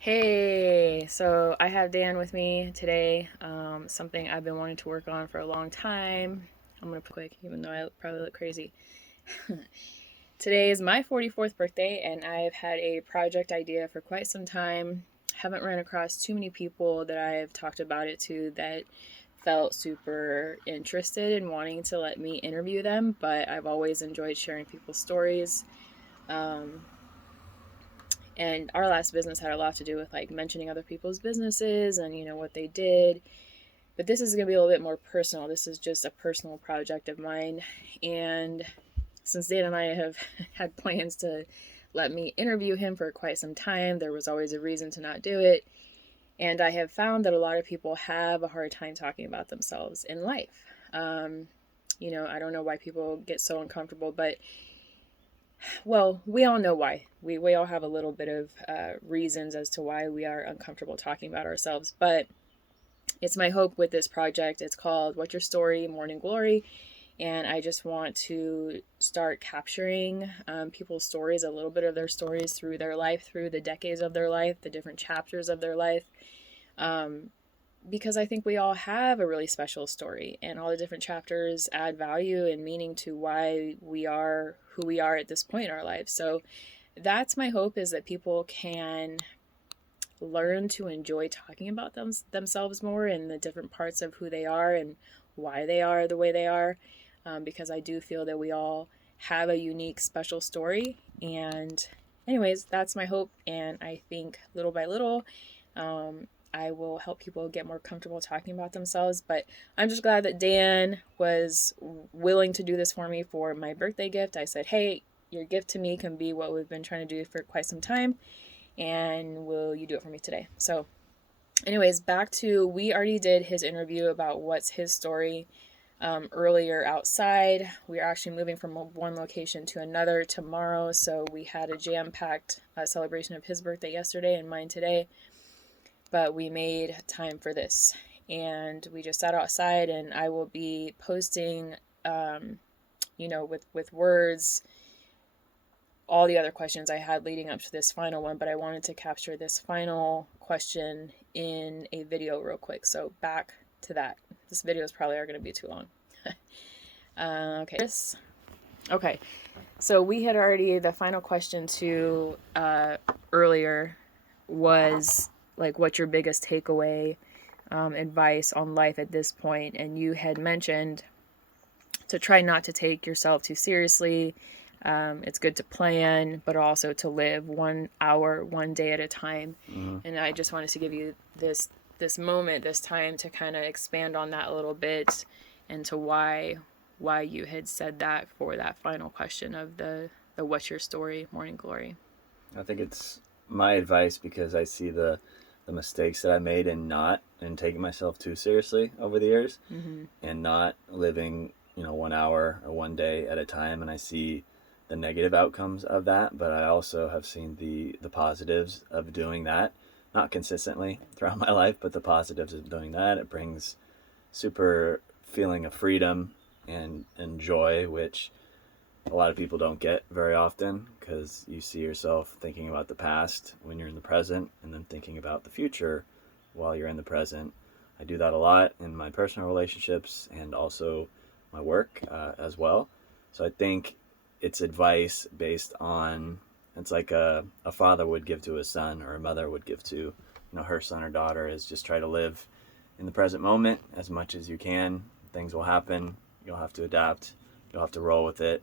Hey, so I have Dan with me today. Something I've been wanting to work on for a long time. I'm gonna put quick, even though I probably look crazy. Today is my 44th birthday, and I've had a project idea for quite some time. Haven't run across too many people that I've talked about it to that felt super interested in wanting to let me interview them, but I've always enjoyed sharing people's stories. Um, and our last business had a lot to do with like mentioning other people's businesses and what they did, but this is going to be a little bit more personal. This is just a personal project of mine, and since Dan and I have had plans to let me interview him for quite some time, there was always a reason to not do it. And I have found that a lot of people have a hard time talking about themselves in life. I don't know why people get so uncomfortable, but well, we all know why. We all have a little bit of reasons as to why we are uncomfortable talking about ourselves. But it's my hope with this project. It's called What's Your Story? Morning Glory. And I just want to start capturing people's stories, a little bit of their stories through their life, through the decades of their life, the different chapters of their life. Um, because I think we all have a really special story, and all the different chapters add value and meaning to why we are who we are at this point in our lives. So that's my hope, is that people can learn to enjoy talking about themselves more and the different parts of who they are and why they are the way they are. Because I do feel that we all have a unique, special story. And, anyways, that's my hope. And I think little by little, I will help people get more comfortable talking about themselves. But I'm just glad that Dan was willing to do this for me for my birthday gift. I said, hey, your gift to me can be what we've been trying to do for quite some time. And will you do it for me today? So, anyways, back to, we already did his interview about what's his story earlier outside. We are actually moving from one location to another tomorrow. So we had a jam-packed celebration of his birthday yesterday and mine today. But we made time for this. And we just sat outside, and I will be posting, with words, all the other questions I had leading up to this final one, but I wanted to capture this final question in a video real quick. So back to that. This video is probably going to be too long. Okay. Okay. So we had already, the final question to earlier was like, what's your biggest takeaway, advice on life at this point? And you had mentioned to try not to take yourself too seriously. It's good to plan, but also to live 1 hour, 1 day at a time. Mm-hmm. And I just wanted to give you this moment, this time to kind of expand on that a little bit, and to why you had said that for that final question of the what's your story, morning glory. I think it's my advice because I see the mistakes that I made in not and taking myself too seriously over the years, Mm-hmm. and not living 1 hour or 1 day at a time, and I see the negative outcomes of that, but I also have seen the positives of doing that, not consistently throughout my life, but the positives of doing that. It brings super feeling of freedom and joy, which a lot of people don't get very often, because you see yourself thinking about the past when you're in the present, and then thinking about the future while you're in the present. I do that a lot in my personal relationships and also my work as well. So I think it's advice based on, it's like a father would give to his son, or a mother would give to her son or daughter, is just try to live in the present moment as much as you can. Things will happen. You'll have to adapt. You'll have to roll with it.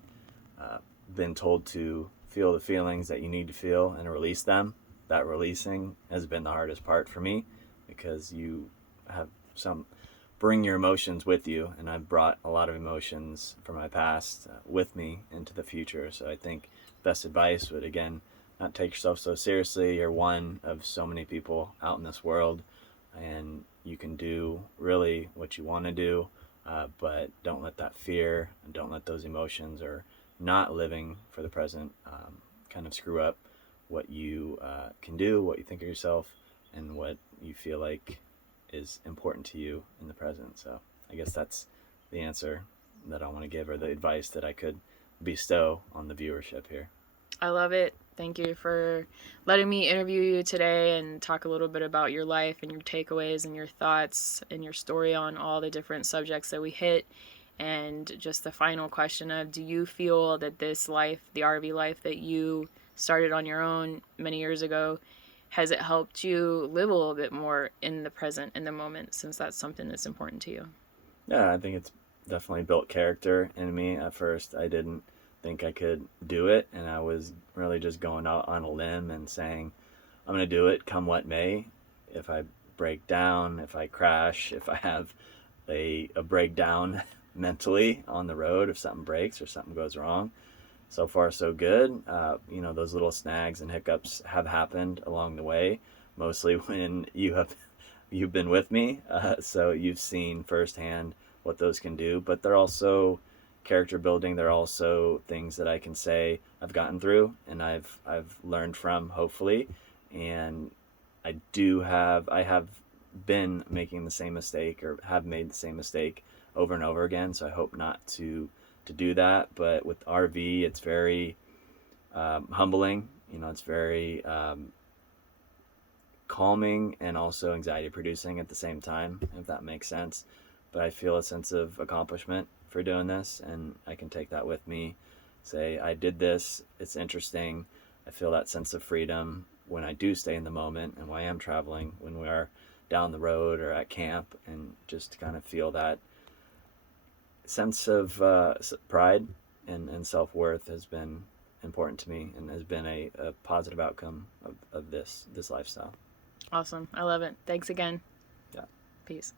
Been told to feel the feelings that you need to feel and release them. That releasing has been the hardest part for me, because you have some bring your emotions with you, and I've brought a lot of emotions from my past with me into the future. So I think best advice would, again, not take yourself so seriously. You're one of so many people out in this world, and you can do really what you want to do, but don't let that fear and don't let those emotions, or not living for the present, kind of screw up what you can do, what you think of yourself, and what you feel like is important to you in the present. So I guess that's the answer that I want to give, or the advice that I could bestow on the viewership here. I love it. Thank you for letting me interview you today and talk a little bit about your life and your takeaways and your thoughts and your story on all the different subjects that we hit. And just the final question of, do you feel that this life, the RV life that you started on your own many years ago, has it helped you live a little bit more in the present, in the moment, since that's something that's important to you? Yeah, I think it's definitely built character in me. At first, I didn't think I could do it, and I was really just going out on a limb and saying, I'm going to do it come what may. If I break down, if I crash, if I have a breakdown mentally on the road, if something breaks or something goes wrong. So far, so good. Those little snags and hiccups have happened along the way, mostly when you've been with me, so you've seen firsthand what those can do. But they're also character building. They're also things that I can say I've gotten through and I've learned from, hopefully. And I have been making the same mistake, or have made the same mistake over and over again. So I hope not to do that. But with RV, it's very humbling. It's very calming and also anxiety producing at the same time, if that makes sense. But I feel a sense of accomplishment for doing this, and I can take that with me. Say, I did this, it's interesting. I feel that sense of freedom when I do stay in the moment and when I am traveling, when we are down the road or at camp, and just kind of feel that sense of pride and self worth has been important to me and has been a positive outcome of this lifestyle. Awesome. I love it. Thanks again. Yeah. Peace.